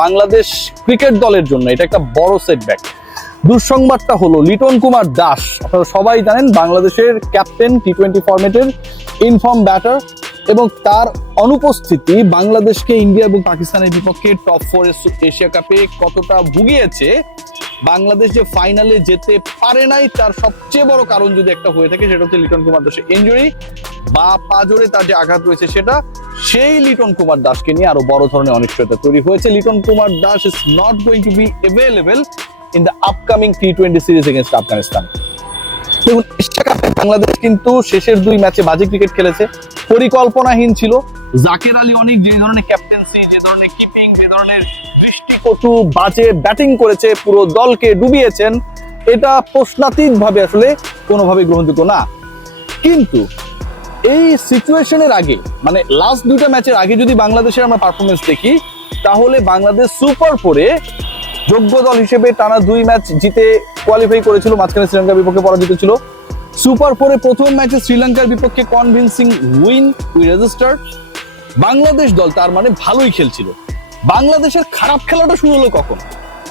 Bangladesh cricket দলের জন্য এটা একটা বড় সেটব্যাক। দুঃসংবাদটা হলো লিটন কুমার দাস, আপনারা সবাই জানেন বাংলাদেশের ক্যাপ্টেন, টি-20 ফরম্যাটের ইনফর্ম ব্যাটার, এবং তার অনুপস্থিতি বাংলাদেশকে ইন্ডিয়া এবং পাকিস্তানের বিপক্ষে টপ 4 এশিয়া কাপে কতটা ভুগিয়েছে। বাংলাদেশ যে ফাইনালে যেতে পারে নাই তার সবচেয়ে বড় কারণ যদি একটা হয়ে থাকে সেটা হচ্ছে লিটন কুমার দাসের ইনজুরি বা পাজরে তার যে আঘাত রয়েছে সেটা। সেই লিটন কুমার দাসকে নিয়ে আরো বড় ধরনের অনিশ্চয়তা তৈরি হয়েছে। Liton Kumar Das is not going to be available in the upcoming T20 series against Afghanistan. দেখুন, এশিয়া কাপে বাংলাদেশ কিন্তু শেষের 2 ম্যাচে বাজে ক্রিকেট খেলেছে, পরিকল্পনাহীন ছিল। জাকের আলী অনেক যে ধরনের ক্যাপ্টেন্সি, যে ধরনের কিপিং, যে ধরনের দৃষ্টিকটু বাজে ব্যাটিং করেছে, পুরো দলকে ডুবিয়েছেন, এটা প্রশ্নাতীত ভাবে আসলে কোনোভাবেই গ্রহণযোগ্য না। কিন্তু এই সিচুয়েশনের আগে, মানে লাস্ট 2টা ম্যাচের আগে যদি বাংলাদেশের আমরা পারফরমেন্স দেখি, তাহলে বাংলাদেশ সুপার 4-এ যোগ্য দল হিসেবে টানা 2 ম্যাচ জিতে কোয়ালিফাই করেছিল, মাঝখানে শ্রীলঙ্কার বিপক্ষে পরাজিত ছিল। সুপার 4-এ প্রথম ম্যাচে শ্রীলঙ্কার বিপক্ষে convincing win we registered. Bangladesh দল তার মানে ভালোই খেলছিল। বাংলাদেশের খারাপ খেলাটা শুরু হলো কখন?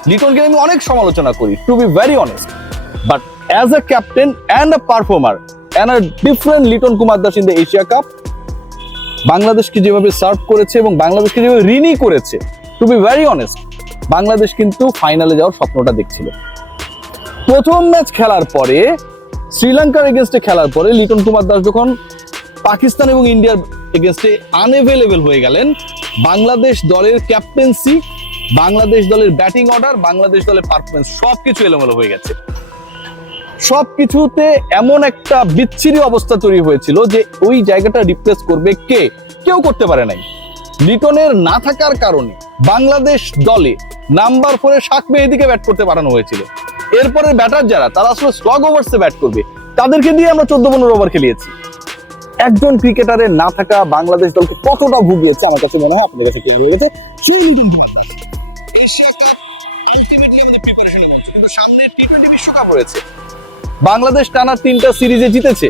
লিটনকে আমি অনেক সমালোচনা করি, to be very honest, but as a captain and a performer and a different Liton Kumar Das in the Asia Cup, বাংলাদেশকে যেভাবে সার্ভ করেছে এবং বাংলাদেশকে যেভাবে ঋণী করেছে, to be very honest, Bangladesh কিন্তু ফাইনালে যাওয়ার স্বপ্নটা দেখছিল। প্রথম ম্যাচ খেলার পরে, শ্রীলঙ্কার এগেনস্টে খেলার পরে লিটন কুমার দাস যখন পাকিস্তান এবং ইন্ডিয়ার এগেনস্টে আনএভেলেবল হয়ে গেলেন, বাংলাদেশ দলের ক্যাপ্টেন্সি, বাংলাদেশ দলের ব্যাটিং অর্ডার, বাংলাদেশ দলের পারফরমেন্স সবকিছু এলোমেলো হয়ে গেছে। সবকিছুতে এমন একটা বিচ্ছিরি অবস্থা তৈরি হয়েছিল যে ওই জায়গাটা রিপ্লেস করবে কে, কেউ করতে পারে নাই। লিটনের না থাকার কারণে বাংলাদেশ দলে নাম্বার 4-এ শাক মেহেদীকে ব্যাট করতে পাঠানো হয়েছিল। এরপরে ব্যাটার যারা, তারা আসলে স্লগ ওভার্সে ব্যাট করবে, তাদেরকে দিয়ে আমরা 14-15 ওভার খেলিয়েছি। একজন ক্রিকেটারের না থাকা বাংলাদেশ দলকে কতটা ভুগিয়েছে আমার কাছে মনে হয় আপনাদের কাছে ক্লিয়ার হয়ে গেছে। সেই Liton Kumar Das Asia cup ultimately আমাদের প্রিপারেশনের মঞ্চ, কিন্তু সামনে টি-20 বিশ্বকাপ রয়েছে। বাংলাদেশ টানা 3টা সিরিজে জিতেছে,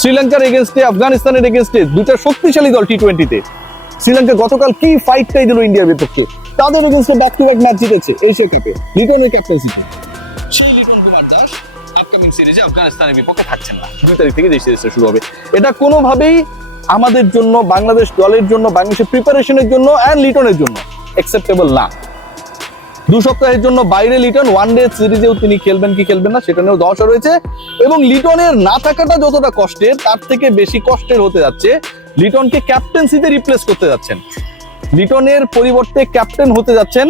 শ্রীলঙ্কার এগেনস্টে, আফগানিস্তানের এগেনস্টে, 2টা শক্তিশালী দল টি-20-তে। শ্রীলঙ্কা গতকাল কি ফাইটটাই দিল ইন্ডিয়ার বিপক্ষে, তাদের এগেনস্টে ব্যাক টু ব্যাক ম্যাচ জিতেছে এশিয়া কাপে লিটনের ক্যাপ্টেন্সিতে। সেই লিটন কুমার দাস আপকামিং সিরিজে আফগানিস্তানের বিপক্ষে থাকছেন না, 2 তারিখ থেকে যে সিরিজটা শুরু হবে। এটা কোনোভাবেই আমাদের জন্য, বাংলাদেশ দলের জন্য, বাংলাদেশের প্রিপারেশনের জন্য এন্ড লিটনের জন্য অ্যাকসেপ্টেবল না। 2 সপ্তাহের জন্য বাইরে লিটন, ওয়ানডে সিরিজেও তিনি খেলবেন কি খেলবেন না সেটা নিয়েও দশা রয়েছে। এবং লিটনের না থাকাটা যতটা কষ্টের, তার থেকে বেশি কষ্টের হতে যাচ্ছে লিটনকে ক্যাপ্টেন্সিতে রিপ্লেস করতে যাচ্ছেন। লিটনের পরিবর্তে ক্যাপ্টেন হতে যাচ্ছেন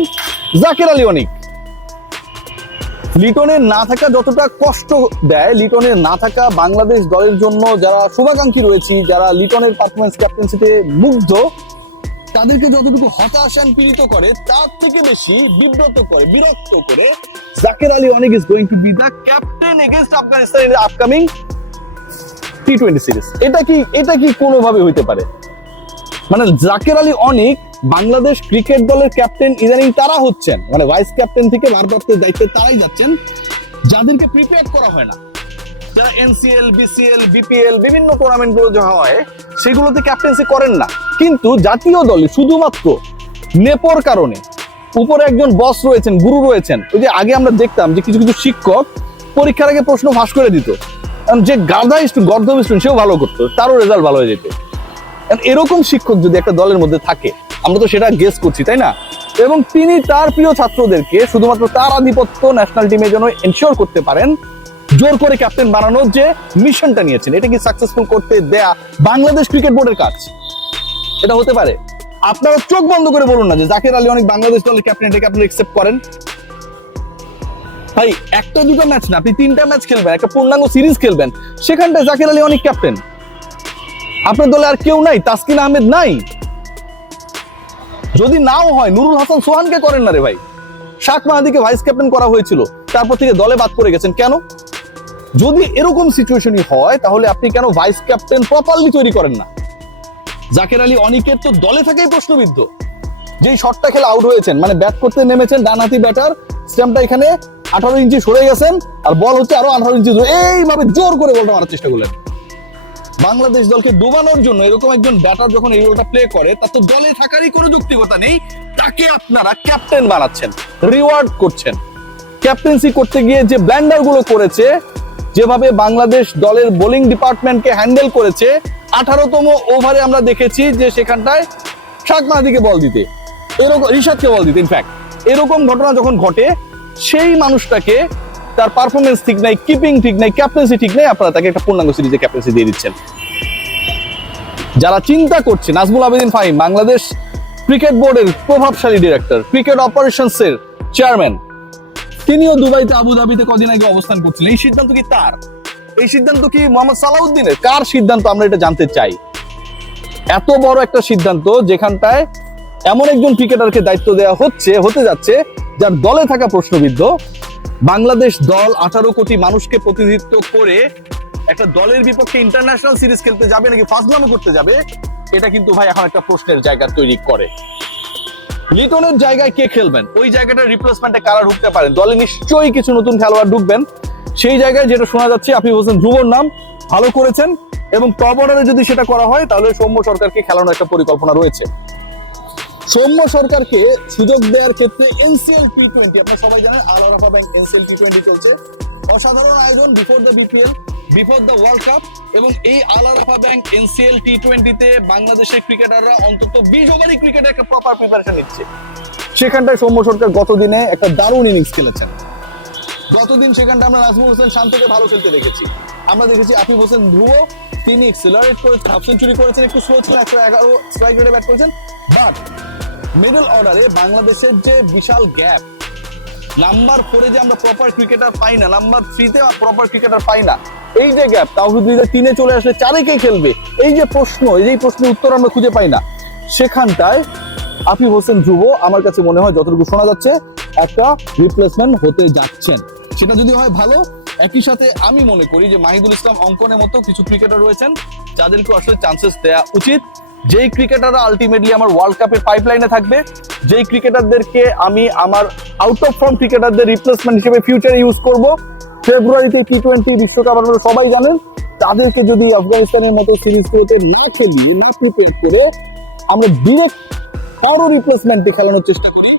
জাকের আলী অনিক। লিটনের না থাকা যতটা কষ্ট দেয়, লিটনের না থাকা বাংলাদেশ দলের জন্য যারা শুভাকাঙ্ক্ষী রয়েছে, যারা লিটনের পারফরমেন্স ক্যাপ্টেন্সিতে মুগ্ধ, তাদেরকে যতটুকু হতাশান পীড়িত করে, তার থেকে বেশি বিব্রত করে, বিরক্ত করে Jaker Ali Anik is going to be the captain against Afghanistan in the upcoming T20 series. এটা কি কোনোভাবে হইতে পারে? মানে জাকের আলী অনিক বাংলাদেশ ক্রিকেট দলের ক্যাপ্টেন ইদানিং তারা হচ্ছেন, মানে ভাইস ক্যাপ্টেন থেকে ভারপ্রাপ্তের দায়িত্বে তারাই যাচ্ছেন, যাদেরকে প্রিপেয়ার করা হয় না। যারা এনসিএল, বিসিএল, বিপিএল বিভিন্ন টুর্নামেন্ট গুলো যে হয় সেগুলোতে ক্যাপ্টেন্সি করেন না, কিন্তু জাতীয় দলে শুধুমাত্র নেপোর কারণে উপরে একজন বস রয়েছেন, গুরু রয়েছেন। ওই যে আগে আমরা দেখতাম যে কিছু কিছু শিক্ষক পরীক্ষার আগে প্রশ্ন ফাঁস করে দিত, যে গাধা গর্ধব স্টুডেন্ট সেও ভালো করতো, তারও রেজাল্ট ভালো হয়ে যেত। এরকম শিক্ষক যদি একটা দলের মধ্যে থাকে, আমরা তো সেটা গেস করছি, তাই না? এবং তিনি তার প্রিয় ছাত্রদেরকে শুধুমাত্র তার আধিপত্য ন্যাশনাল টিমের জন্য এনশিওর করতে পারেন, জোর করে ক্যাপ্টেন বানানোর যে মিশনটা নিয়েছেন, এটা কি সাকসেসফুল করতে দেয়া বাংলাদেশ ক্রিকেট বোর্ডের কাজ? এটা হতে পারে? আপনারা চোখ বন্ধ করে বলুন না যে জাকের আলী অনেক বাংলাদেশ দলের ক্যাপ্টেন, এটাকে আপনারা একসেপ্ট করেন? ভাই, 1টা 2টা ম্যাচ না, আপনি 3টা ম্যাচ খেলবেন, একটা পূর্ণাঙ্গ সিরিজ খেলবেন, সেখানটায় জাকের আলী অনেক ক্যাপ্টেন। আপনার দলে আর কেউ নাই, তাসকিন আহমেদ নাই। যদি নাও হয়, নুরুল হাসান সোহানকে করেন না রে ভাই। শাক মাহাদিকে ভাইস ক্যাপ্টেন করা হয়েছিল, তারপর থেকে দলে বাদ পড়ে গেছেন কেন? যদি এরকম সিচুয়েশনই হয়, তাহলে আপনি কেন ভাইস ক্যাপ্টেন প্রপারলি তৈরি করেন না? জাকের আলী অনিকের তো দলে থাকাই প্রশ্নবিদ্ধ। যেই শটটা খেলে আউট হয়েছেন, মানে ব্যাট করতে নেমেছেন, ডানহাতি ব্যাটার, স্ট্যাম্পটা এখানে 18 ইঞ্চি সরে গেছেন, আর বল হচ্ছে আরো 18 ইঞ্চি, এইভাবে জোর করে বলটা মারার চেষ্টা করলেন। বাংলাদেশ দলকে ডোবানোর জন্য এরকম একজন ব্যাটার যখন এই রোলটা প্লে করে, তার তো দলে থাকারই কোনো যৌক্তিকতা নেই। তাকে আপনারা ক্যাপ্টেন বানাচ্ছেন, রিওয়ার্ড করছেন। ক্যাপ্টেন্সি করতে গিয়ে যে ব্ল্যান্ডার গুলো করেছে, যেভাবে বাংলাদেশ দলের বোলিং ডিপার্টমেন্টকে হ্যান্ডেল করেছে, 18তম ওভারে আমরা দেখেছি যে সেখানটায় শাক মাহাদিকে বল দিতে, এরকম রিশাদকে বল দিতে, ইনফ্যাক্ট এরকম ঘটনা যখন ঘটে, সেই মানুষটাকে তার পারফরমেন্স ঠিক নাই, কিপিং ঠিক নাই, ক্যাপ্টেন্সি ঠিক নাই, আপনারা তাকে একটা পূর্ণাঙ্গ সিরিজে ক্যাপ্টেন্সি দিয়ে দিচ্ছেন। যারা চিন্তা করছে, নাজমুল আবেদিন ফাহিম বাংলাদেশ ক্রিকেট বোর্ডের প্রভাবশালী ডিরেক্টর, ক্রিকেট অপারেশনস এর চেয়ারম্যান, তিনিও দুবাইতে আবুধাবিতে কদিন আগে অবস্থান করছিলেন। এই সিদ্ধান্ত কি তার? এই সিদ্ধান্ত কি মোহাম্মদ সালাউদ্দিনের? কার সিদ্ধান্ত আমরা এটা জানতে চাই। এত বড় একটা সিদ্ধান্ত, যেখানটায় এমন একজন ক্রিকেটারকে দায়িত্ব দেওয়া হতে যাচ্ছে যার দলে থাকা প্রশ্নবিদ্ধ। বাংলাদেশ দল 18 কোটি মানুষকে প্রতিনিধিত্ব করে একটা দলের বিপক্ষে ইন্টারন্যাশনাল সিরিজ খেলতে যাবে নাকি ফাজলামো করতে যাবে, এটা কিন্তু ভাই এখন একটা প্রশ্নের জায়গা তৈরি করে। লিটনের জায়গায় কে খেলবেন, ওই জায়গাটা রিপ্লেসমেন্টে কারা ঢুকতে পারেন, দলে নিশ্চয়ই কিছু নতুন খেলোয়াড় ঢুকবেন। সেই জায়গায় যেটা শোনা যাচ্ছে আফিফ হোসেন ধ্রুবর নাম ভালো করেছেন, এবং টপ অর্ডারে যদি সেটা করা হয় তাহলে সৌম্য সরকারকে খেলানোর একটা পরিকল্পনা রয়েছে। সৌম্য সরকারকে সুযোগ দেওয়ার ক্ষেত্রে এনসিএল টি20, আপনারা সবাই জানেন আল আরাফা ব্যাংক এনসিএল টি20 চলছে, অসাধারণ আয়োজন before the BPL, before the world cup. এবং এই আল আরাফা ব্যাংক এনসিএল টি20তে বাংলাদেশের ক্রিকেটাররা অন্তত 20 ওভারই ক্রিকেটের একটা প্রপার প্রিপারেশন নিচ্ছে। সেখানটায় সৌম্য সরকার গতদিনে একটা দারুণ ইনিংস খেলেছেন। গতদিন সেখানটা আমরা নাজমুল হোসেন শান্তকে ভালো খেলতে দেখেছি। আমরা দেখেছি আফিফ হোসেন ধ্রুব, তিনি এক্সেলারেট করেছেন, হাফ সেঞ্চুরি করেছেন, একটু স্লো ছিলেন, 111 স্ট্রাইক রেটে ব্যাট করেছেন। বাট মিডল অর্ডারে বাংলাদেশের যে বিশাল গ্যাপ, নাম্বার 4-এ যে আমরা প্রপার ক্রিকেটার পাই না, নাম্বার 3-তে প্রপার ক্রিকেটার পাই না, এই যে গ্যাপ, তাওহিদ হৃদয় 3-এ চলে আসলে 4-এ কে খেলবে, এই যে প্রশ্ন, এই প্রশ্নের উত্তর আমরা খুঁজে পাই না। সেখানটায় আফিফ হোসেন ধ্রুব আমার কাছে মনে হয় যতটুকু শোনা যাচ্ছে একটা রিপ্লেসমেন্ট হতে যাচ্ছেন। সেটা যদি হয় ভালো। একই সাথে আমি মনে করি যে মাহিদুল ইসলাম অঙ্কনের মতো কিছু ক্রিকেটার রয়েছেন যাদেরকে আসলে চান্সেস দেওয়া উচিত। যেই ক্রিকেটাররা আলটিমেটলি আমার ওয়ার্ল্ড কাপের পাইপলাইনে থাকবে, যেই ক্রিকেটারদেরকে আমি আমার আউট অফ ফর্ম ক্রিকেটারদের রিপ্লেসমেন্ট হিসেবে ফিউচারে ইউজ করব। ফেব্রুয়ারিতে টি20 বিশ্বকাপ আপনারা সবাই জানেন, তাদেরকে যদি আফগানিস্তানের মতো সিরিজগুলোতে না খেলি, না প্রিপেয়ার করে আমরা ডিরেক্ট কারো রিপ্লেসমেন্টে খেলানোর চেষ্টা করি,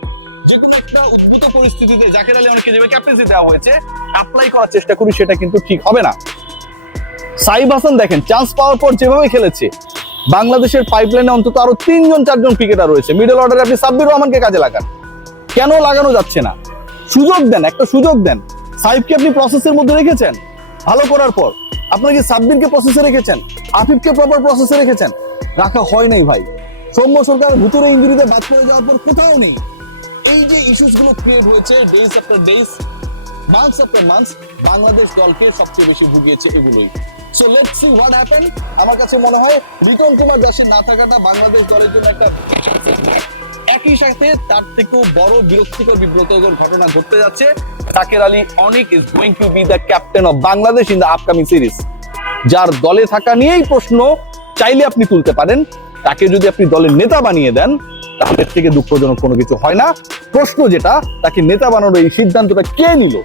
যেকোনো একটা উদ্ভূত পরিস্থিতিতে জাকের আলী অনেককে যেভাবে ক্যাপ্টেন্সি দেওয়া হয়েছে অ্যাপ্লাই করার চেষ্টা করি, সেটা কিন্তু ঠিক হবে না। সাইব হাসান দেখেন চান্স পাওয়ার পর যেভাবে খেলেছে, বাংলাদেশের পাইপলাইনে অন্তত আরো 3-4জন ক্রিকেটার রয়েছে। মিডল অর্ডারে আপনি সাব্বির রহমানকে কাজে লাগান, কেন লাগানো যাচ্ছে না? সুযোগ দেন, একটা সুযোগ দেন। সাইবকে আপনি প্রসেসের মধ্যে রেখেছেন ভালো করার পর, আপনাকে সাব্বিরকে প্রসেসে রেখেছেন, আফিফকে প্রপার প্রসেসে রেখেছেন, রাখা হয় নাই ভাই। সৌম্য সরকার ভুতুরে ইঞ্জুরিতে বাদ পড়ে যাওয়ার পর কোথাও নেই। এই যে ইস্যুস গুলো ক্রিয়েট হয়েছে days after days, months after months, Bangladesh দলকে সবচেয়ে বেশি ভুগিয়েছে এগুলোই। So let's see what happen. আমার কাছে মনে হয় লিটন কুমার দাসের না থাকাটা বাংলাদেশ দলের জন্য একটা, একই সাথে তার থেকেও বড় বিরক্তিকর বিব্রতকর ঘটনা ঘটতে যাচ্ছে। Jaker Ali Anik is going to be the captain of Bangladesh in the upcoming series. যার দলে থাকা নিয়েই প্রশ্ন চাইলে আপনি তুলতে পারেন, তাকে যদি আপনি দলের নেতা বানিয়ে দেন তাহলে এর থেকে দুঃখজনক কোনো কিছু হয় না। প্রশ্ন যেটা, তাকে নেতা বানানোর এই সিদ্ধান্তটা কে নিল?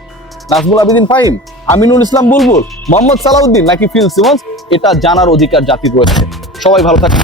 নাজমুল আবেদিন ফাহিম, আমিনুল ইসলাম বুলবুল, মোহাম্মদ সালাউদ্দিন নাকি ফিল সিমন্স? এটা জানার অধিকার জাতির রয়েছে। সবাই ভালো থাকুন।